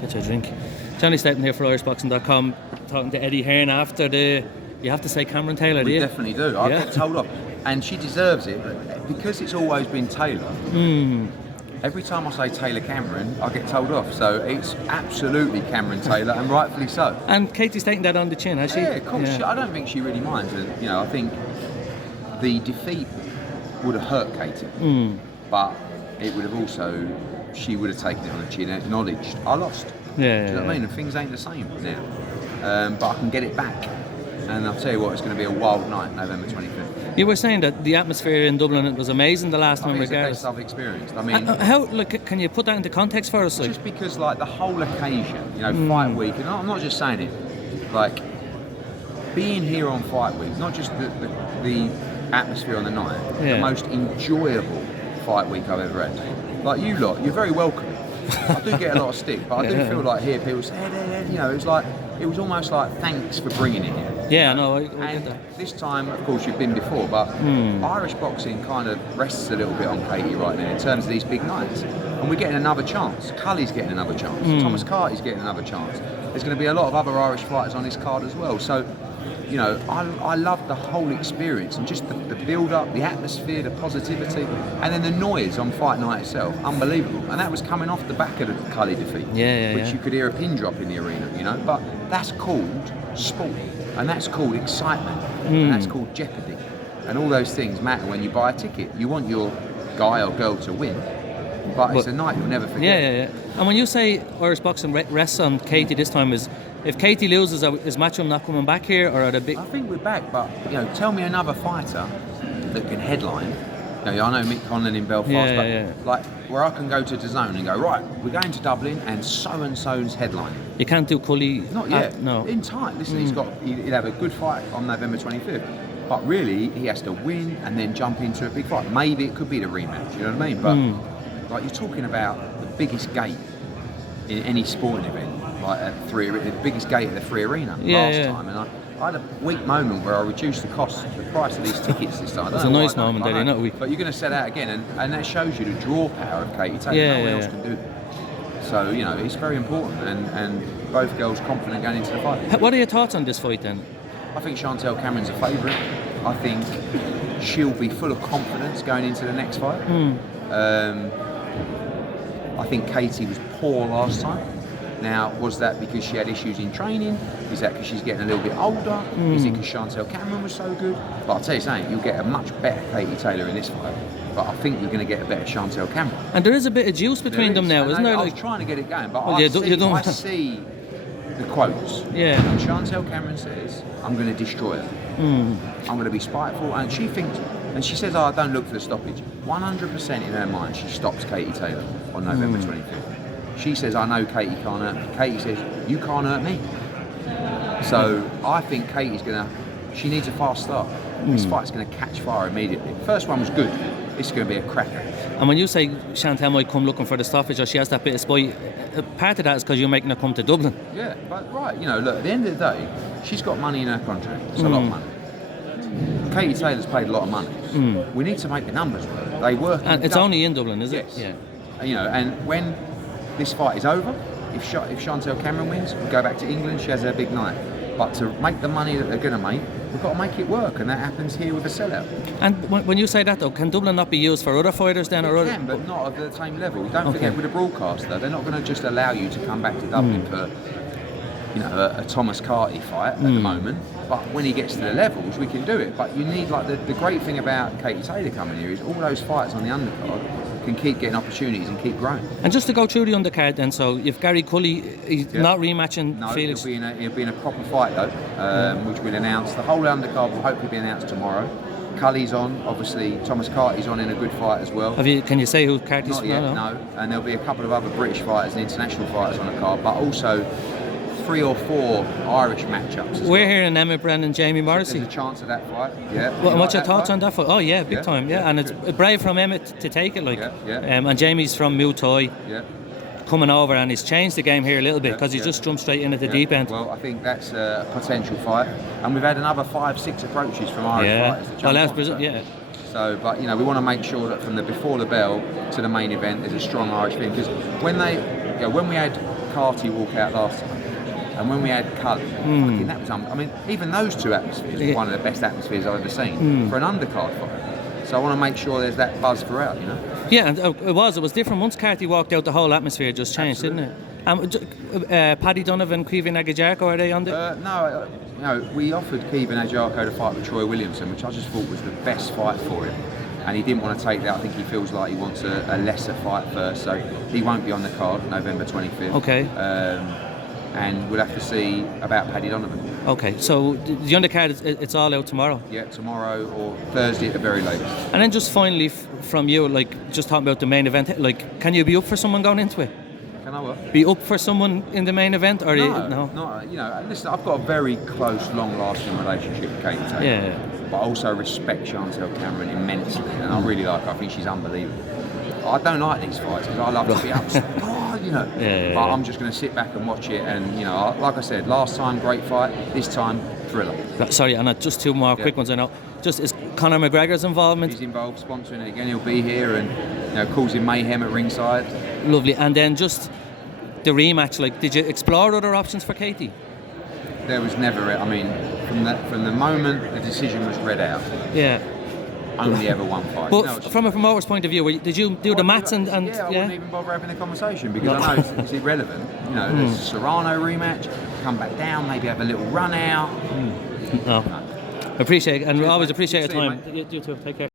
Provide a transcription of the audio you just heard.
Get you a drink. Johnny Staten here for IrishBoxing.com, talking to Eddie Hearn after the... You have to say Cameron Taylor, do you? Definitely do. I get told off. And she deserves it, but because it's always been Taylor, every time I say Taylor Cameron, I get told off. So it's absolutely Cameron Taylor, and rightfully so. And Katie's taken that on the chin, has she? Yeah, of course. I don't think she really minds. And, I think the defeat would have hurt Katie, but it would have also... She would have taken it on the chin and acknowledged, I lost. Do you know what I mean? And things ain't the same now. But I can get it back. And I'll tell you what, it's going to be a wild night, November 25th. You were saying that the atmosphere in Dublin was amazing the last time, regardless. It's the best I've experienced. I mean, how? Can you put that into context for us? Just because, the whole occasion, fight week, and I'm not just saying it, being here on fight week, not just the atmosphere on the night, the most enjoyable fight week I've ever had. Like you lot, you're very welcome. I do get a lot of stick, but I do feel like here people say, it was almost like thanks for bringing it here. Yeah, no, I get that. This time, of course, you've been before, but Irish boxing kind of rests a little bit on Katie right now in terms of these big nights. And we're getting another chance. Cully's getting another chance. Thomas Carty's getting another chance. There's going to be a lot of other Irish fighters on this card as well. So, I love the whole experience and just the build-up, the atmosphere, the positivity, and then the noise on fight night itself, unbelievable. And that was coming off the back of the Cully defeat, which you could hear a pin drop in the arena, But that's called sport, and that's called excitement, and that's called jeopardy. And all those things matter when you buy a ticket. You want your guy or girl to win, but it's a night you'll never forget. Yeah. And when you say Irish boxing rests on Katie this time, if Katie loses, is Matchroom not coming back here, or are the big? I think we're back, but tell me another fighter that can headline. I know Mick Conlon in Belfast, but where I can go to DAZN and go, right, we're going to Dublin and so's headline. You can't do Cully. Not yet. No. In time. Listen, he'll have a good fight on November 25th. But really, he has to win and then jump into a big fight. Maybe it could be the rematch. You know what I mean? But you're talking about the biggest gate in any sporting event. The biggest gate at the Free Arena last time, and I had a weak moment where I reduced the price of these tickets this time. It's a nice moment, Eddie, not weak. But you're going to sell out again, and that shows you the draw power of Katie Taylor. No one else can do that. So it's very important, and both girls confident going into the fight. What are your thoughts on this fight then? I think Chantelle Cameron's a favourite. I think she'll be full of confidence going into the next fight. I think Katie was poor last time. Now, was that because she had issues in training? Is that because she's getting a little bit older? Is it because Chantelle Cameron was so good? But I'll tell you something, you'll get a much better Katie Taylor in this fight. But I think you're going to get a better Chantelle Cameron. And there is a bit of juice between them now, isn't there? I was trying to get it going, but I see the quotes. Yeah. And Chantelle Cameron says, I'm going to destroy her. I'm going to be spiteful. And she thinks, and she says, I don't look for the stoppage. 100% in her mind, she stops Katie Taylor on November 25th. She says, I know Katie can't hurt me. Katie says, you can't hurt me. So I think Katie's she needs a fast start. This fight's going to catch fire immediately. First one was good. This is going to be a cracker. And when you say Chantelle might come looking for the stoppage, or she has that bit of spite, part of that is because you're making her come to Dublin. Yeah, but look, at the end of the day, she's got money in her contract. It's a lot of money. Katie Taylor's paid a lot of money. We need to make the numbers work. They work. And it's only in Dublin, is it? Yes. Yeah. And when this fight is over, if Chantelle Cameron wins, we go back to England, she has her big night. But to make the money that they're going to make, we've got to make it work, and that happens here with a sellout. And when you say that, though, can Dublin not be used for other fighters then? It can, but not at the same level. Don't forget, with a broadcaster, they're not going to just allow you to come back to Dublin for a Thomas Carty fight at the moment. But when he gets to the levels, we can do it. But you need, the great thing about Katie Taylor coming here is all those fighters on the undercard can keep getting opportunities and keep growing. And just to go through the undercard then, so if Gary Cully, he's not rematching Felix. He'll be in a proper fight though, which we'll announce. The whole undercard will hopefully be announced tomorrow. Cully's on, obviously Thomas Carty's on in a good fight as well. Can you say who Carty's? Not yet, no. And there'll be a couple of other British fighters and international fighters on the card, but also 3 or 4 Irish matchups. We're hearing Emmett Brennan, Jamie Morrissey. There's a chance of that fight, yeah. What's your thoughts on that fight? Oh yeah, big time, yeah. And it's brave from Emmett to take it, and Jamie's from Muay coming over, and he's changed the game here a little bit because he's just jumped straight in at the deep end. Well, I think that's a potential fight, and we've had another 5-6 approaches from Irish fighters. So, but we want to make sure that from before the bell to the main event, there's a strong Irish thing, because when we had Carty walk out last time, and when we had Cully, fucking that was I mean, even those two atmospheres were one of the best atmospheres I've ever seen for an undercard fight. So I want to make sure there's that buzz throughout, you know. Yeah, and it was different. Once Carty walked out, the whole atmosphere just changed, didn't it? Paddy Donovan, Kevin Agujarko, are they on the? No, we offered Kevin Agujarko to fight with Troy Williamson, which I just thought was the best fight for him. And he didn't want to take that. I think he feels like he wants a lesser fight first, so he won't be on the card November 25th. Okay. And we'll have to see about Paddy Donovan. Okay, so the undercard, it's all out tomorrow? Yeah, tomorrow or Thursday at the very latest. And then just finally from you, like just talking about the main event, like can you be up for someone going into it? Can I what? Be up for someone in the main event? Or no. You know, listen, I've got a very close, long-lasting relationship with Katie Taylor. Yeah. But I also respect Chantelle Cameron immensely, and I really like her. I think she's unbelievable. I don't like these fights because I love to be upset. You know. But I'm just going to sit back and watch it, and you know, like I said, last time great fight, this time thriller. Sorry, and just two more quick ones. I know. Just is Conor McGregor's involvement? He's involved, sponsoring it again. He'll be here and causing mayhem at ringside. Lovely. And then just the rematch. Like, did you explore other options for Katie? There was never. I mean, from the moment the decision was read out. Yeah. Only ever one fight. But from a promoter's point of view, did you do the maths and I wouldn't even bother having the conversation because I know it's irrelevant. You know, there's a Serrano rematch, come back down, maybe have a little run out. No. Appreciate it, and we always appreciate your time. You too. Take care.